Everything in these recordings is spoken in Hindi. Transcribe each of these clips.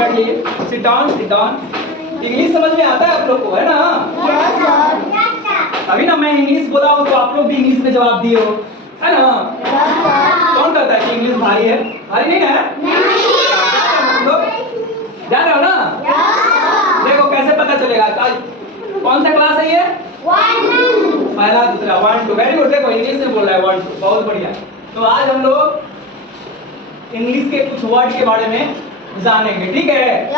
बैठिए, sit down, sit down. English समझ में आता है आप लोग को, है ना? अभी ना मैं इंग्लिश बोला हूँ तो आप लोग भी इंग्लिश में जवाब दिए हो, है ना? कौन कहता है कि इंग्लिश भारी है? भारी नहीं है? जा रहे हो ना? देखो कैसे पता चलेगा। कौन सा क्लास है ये? पहला, दूसरा, 1 2। Very good. देखो इंग्लिश में बोल रहा है 1 2, बहुत बढ़िया। तो आज हम लोग इंग्लिश के कुछ वर्ड के बारे में जानेंगे, ठीक है?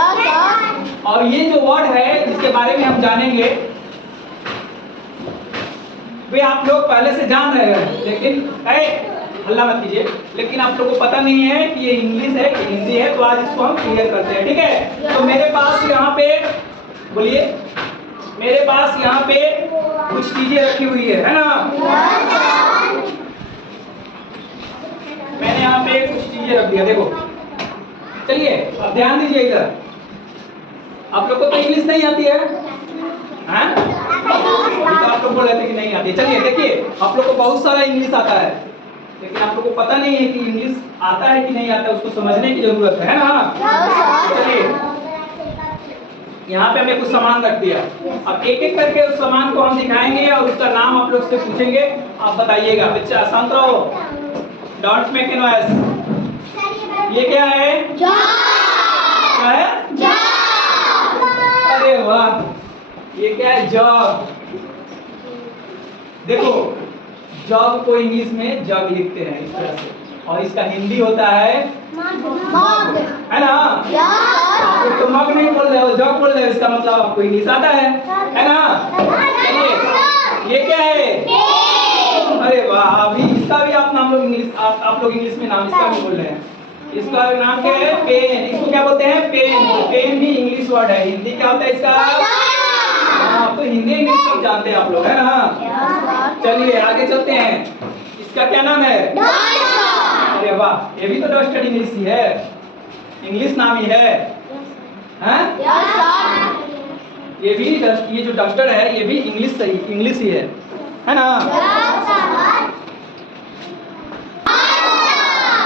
और ये जो वर्ड है जिसके बारे में हम जानेंगे वे आप लोग पहले से जान रहे हैं, लेकिन हल्ला मत कीजिए। लेकिन आप लोगों को पता नहीं है कि ये इंग्लिश है कि हिंदी है, तो आज इसको हम क्लियर करते हैं, ठीक है? तो मेरे पास यहाँ पे, बोलिए, मेरे पास यहाँ पे कुछ चीजें रखी हुई है ना? मैंने यहाँ पे कुछ चीजें रख दिया, देखो। चलिए अब ध्यान दीजिए इधर। आप लोग को तो इंग्लिश नहीं आती है, हाँ? तो आप लोग बोल रहे थे कि नहीं आती। चलिए देखिए, आप लोग को बहुत सारा इंग्लिश आता है, लेकिन आप लोग को पता नहीं है कि इंग्लिश आता है कि नहीं आता है, उसको समझने की जरूरत है ना? चलिए यहाँ पे हमने कुछ सामान रख दिया। अब एक एक करके उस सामान को हम दिखाएंगे और उसका नाम आप लोग से पूछेंगे, आप बताइएगा। बच्चा शांत रहो, डोंट मेक नॉइस। ये क्या है? क्या है? अरे वाह, ये क्या है? जग। देखो जग को इंग्लिश में जग लिखते हैं इस तरह से, और इसका हिंदी होता है मग, है ना? आप तो मग नहीं बोल रहे हो, जग बोल रहे हो, इसका मतलब आपको इंग्लिश आता है ना? चलिए ये क्या है? अरे वाह, अभी इसका भी आप नाम लोग इंग्लिश, आप लोग इंग्लिश में नाम इसका भी बोल रहे हैं। इसका नाम क्या है? पेन। इसको क्या बोलते हैं? पेन। पेन भी इंग्लिश वर्ड है। हिंदी क्या होता है इसका? हाँ, तो हिंदी इंग्लिश सब जानते हैं आप लोग, है ना? चलिए आगे चलते हैं। इसका क्या नाम है? अरे वाह, ये भी तो डस्टर इंग्लिश ही है, इंग्लिश नाम ही है, हैं? ये भी ये जो डस्टर है ये भी इंग्लिश ही है ना?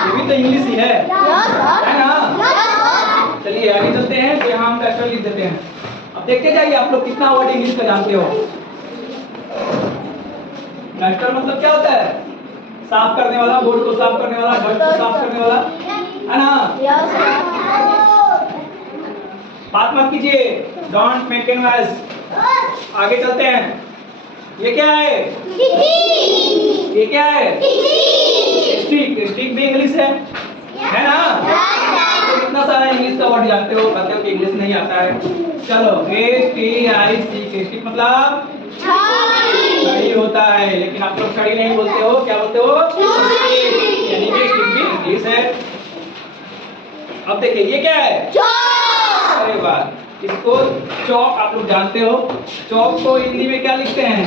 ये भी तो इंग्लिश ही है ना? चलिए आगे चलते हैं। तो यहाँ हम डस्टर लिख देते हैं। अब देखते जाइए आप लोग कितना वर्ड इंग्लिश का जानते हो। डस्टर मतलब क्या होता है? साफ करने वाला, बोर्ड को साफ करने वाला, डस्ट को साफ करने वाला, है ना? बात मत कीजिए, डोंट मेक नॉइस। आगे चलते हैं। ये क्या है? ये क्या है? स्टिक। स्टिक भी इंग्लिश है ना? तो कितना सारा इंग्लिश का वर्ड जानते हो, कहते हो कि इंग्लिश नहीं आता है। चलो, STIC, स्टिक मतलब छड़ी होता है, लेकिन आप लोग छड़ी नहीं बोलते हो, क्या बोलते हो? यानी कि स्टिक भी इंग्लिश है। अब देखिए ये क्या है? अरे वाह, इसको चौक आप लोग जानते हो। चौक को हिंदी में क्या लिखते हैं?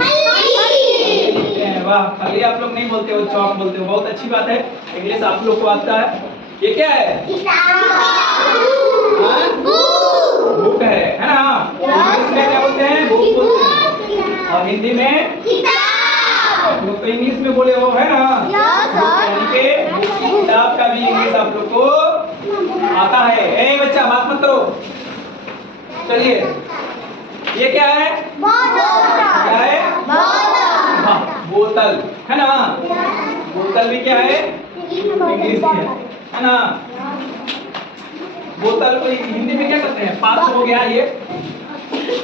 लिखते हैं। वाह, खाली आप लोग नहीं बोलते हो, चौक बोलते हो, बहुत अच्छी बात है, इंग्लिश आप लोग को आता है। ये क्या है? बुक है ना? इंग्लिश में क्या बोलते हैं? बुक बोलते हैं, और हिंदी में लोग तो इंग्लिश में बोले हो, है ना? यानी कि किताब का भी इंग्लिश आप लोग को आता है। ए बच्चा बात मत करो। चलिए ये क्या है? क्या है? बोतल, है ना? बोतल भी क्या है? इंग्लिश है ना? बोतल को हिंदी में क्या कहते हैं? पात्र हो गया ये,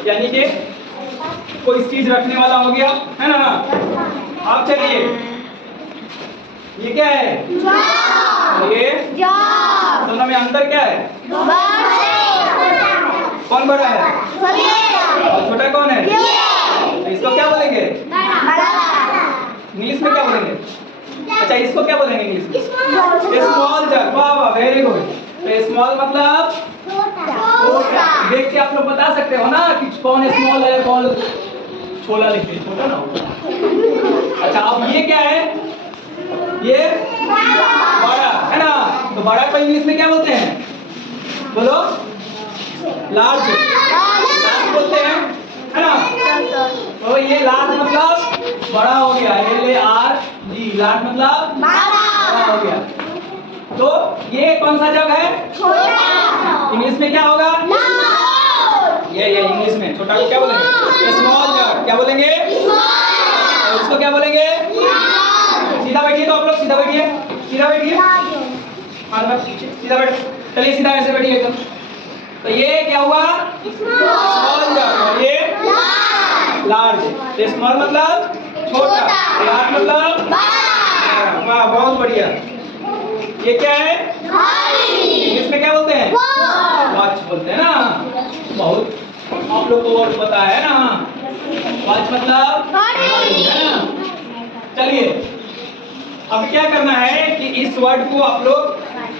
यानी कि कोई चीज रखने वाला हो गया, है ना? अब चलिए ये क्या है? ये दोनों में अंतर क्या है? कौन बड़ा है और छोटा कौन है? तो इसको क्या बोलेंगे इंग्लिश में? क्या बोलेंगे? अच्छा, इसको क्या बोलेंगे इंग्लिश में? स्मॉल जग। वाह वाह, वेरी गुड। तो स्मॉल मतलब छोटा। देख के आप लोग बता सकते हो ना कि कौन स्मॉल है, कौन छोटा लिखते हैं, छोटा ना हो। अच्छा, अब ये क्या है? ये बड़ा, है ना? तो बड़ा को इंग्लिश में क्या बोलते हैं? बोलो, लार्ज। लार्ज बोलते हैं, है ना? तो ये लार्ज मतलब बड़ा हो गया, LARG। लार्ज मतलब बड़ा हो गया। तो ये कौन सा जग है? छोटा। इंग्लिश इंग्लिश में क्या होगा? ये इंग्लिश में छोटा को क्या बोलेंगे? स्मॉल जाट। क्या बोलेंगे? और इसको क्या बोलेंगे? सीधा बैठिए तो आप लोग, सीधा बैठिए, सीधा बैठिए, सीधा बैठ, चलिए सीधा ऐसे बैठिए एकदम। तो ये क्या हुआ? स्मॉल जाट और ये लार्ज। स्मॉल मतलब छोटा, लार्ज मतलब बड़ा। वाह बहुत बढ़िया। ये क्या है? इसमें क्या बोलते हैं? वॉच बोलते हैं ना। बहुत आप लोग को वर्ड पता है ना। वॉच मतलब घड़ी है ना। चलिए अब क्या करना है कि इस वर्ड को आप लोग